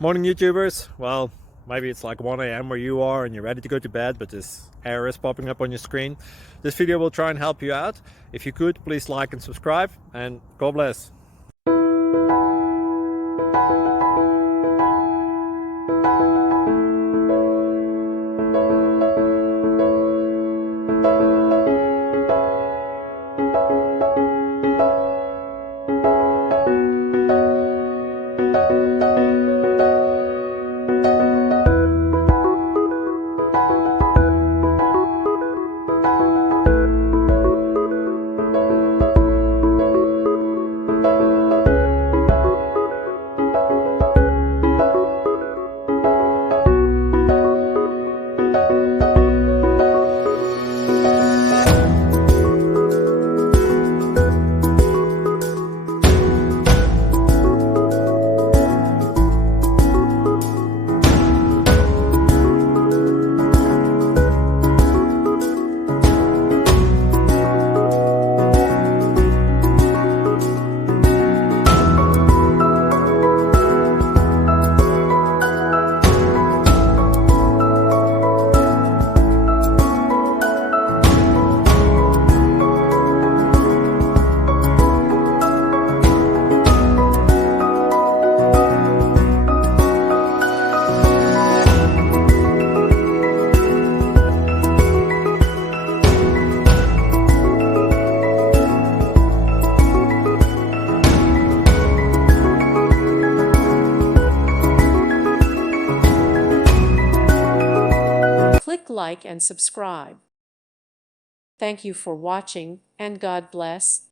Morning YouTubers. Well, maybe it's like 1 a.m. where you are and you're ready to go to bed, but this error is popping up on your screen. This video will try and help you out. If you could, please like and subscribe, and God bless. Click like and subscribe. Thank you for watching, and God bless.